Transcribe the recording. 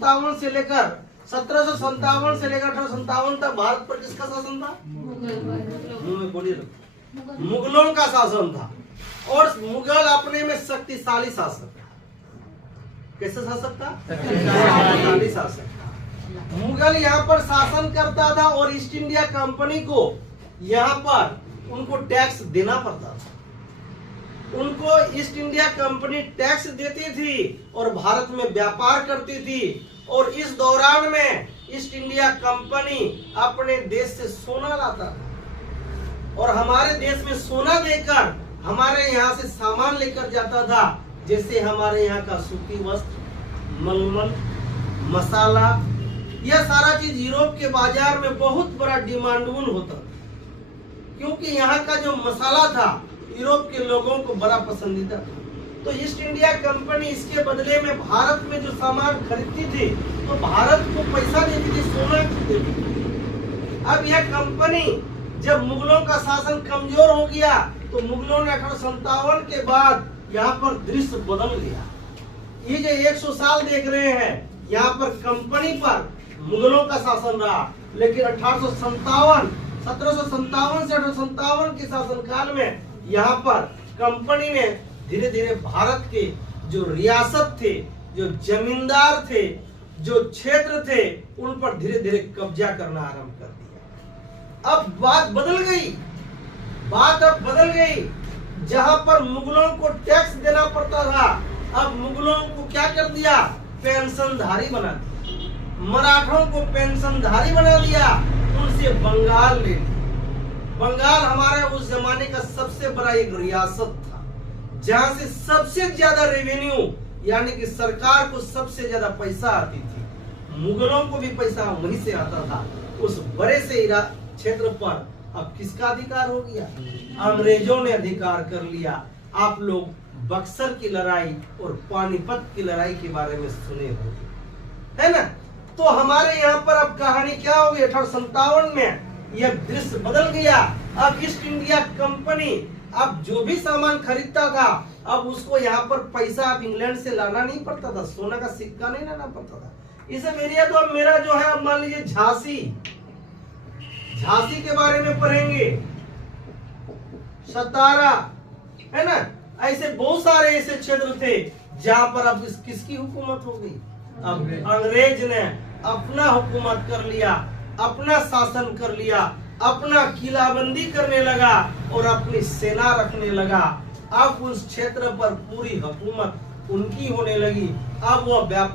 से लेकर 1757 से लेकर 1857 तक भारत पर किसका शासन था? मुगलों का शासन था। और मुगल अपने में शक्तिशाली शासक था। कैसे शासक था? शक्तिशाली शासक था। मुगल यहाँ पर शासन करता था और ईस्ट इंडिया कंपनी को यहाँ पर उनको टैक्स देना पड़ता था। उनको ईस्ट इंडिया कंपनी टैक्स देती थी और भारत में व्यापार करती थी। और इस दौरान में ईस्ट इंडिया कंपनी अपने देश से सोना लाता था और हमारे देश में सोना देकर हमारे यहाँ से सामान लेकर जाता था। जैसे हमारे यहाँ का सूती वस्त्र, मलमल, मसाला, यह सारा चीज यूरोप के बाजार में बहुत बड़ा डिमांडबुल होता था, क्योंकि यहाँ का जो मसाला था यूरोप के लोगों को बड़ा पसंदीदा था। तो ईस्ट इंडिया कंपनी इसके बदले में भारत में जो सामान खरीदती थी तो भारत को पैसा देती थी, सोना देती थी। अब यह कंपनी जब मुगलों का शासन कमजोर हो गया तो मुगलों ने 1857 के बाद यहाँ पर दृश्य बदल गया। ये जो 100 साल देख रहे हैं यहाँ पर कंपनी पर मुगलों का शासन रहा, लेकिन 1757 से 1857 के शासनकाल में यहाँ पर कंपनी ने धीरे धीरे भारत के जो रियासत थे, जो जमींदार थे, जो क्षेत्र थे, उन पर धीरे धीरे कब्जा करना आरंभ कर दिया। अब बात बदल गई, बात अब बदल गई। जहां पर मुगलों को टैक्स देना पड़ता था, अब मुगलों को क्या कर दिया? पेंशनधारी बना दिया। मराठों को पेंशनधारी बना दिया, उनसे बंगाल ले लिया। बंगाल हमारे उस जमाने का सबसे बड़ा एक रियासत था, जहां से सबसे ज्यादा रेवेन्यू यानी कि सरकार को सबसे ज्यादा पैसा आती थी। मुगलों को भी पैसा वहीं से आता था। उस बड़े से क्षेत्र पर अब किसका अधिकार हो गया? अंग्रेजों ने अधिकार कर लिया। आप लोग बक्सर की लड़ाई और पानीपत की लड़ाई के बारे में सुने होंगे, है ना? तो हमारे यहाँ पर अब कहानी क्या होगी? 1857 में यह दृश्य बदल गया। अब ईस्ट इंडिया कंपनी अब जो भी सामान खरीदता था, अब उसको यहाँ पर पैसा अब इंग्लैंड से लाना नहीं पड़ता था, सोना का सिक्का नहीं लाना पड़ता था। इस एरिया तो अब मेरा जो है, अब मान लीजिए झांसी के बारे में पढ़ेंगे, सतारा, है ना? ऐसे बहुत सारे ऐसे क्षेत्र थे जहां पर अब किसकी हुकूमत हो गई? अब अंग्रेज ने अपना हुकूमत कर लिया, अपना शासन कर लिया, अपना किलाबंदी करने लगा और अपनी सेना रखने लगा। अब उस क्षेत्र पर पूरी हुकूमत उनकी होने लगी। अब वह व्यापार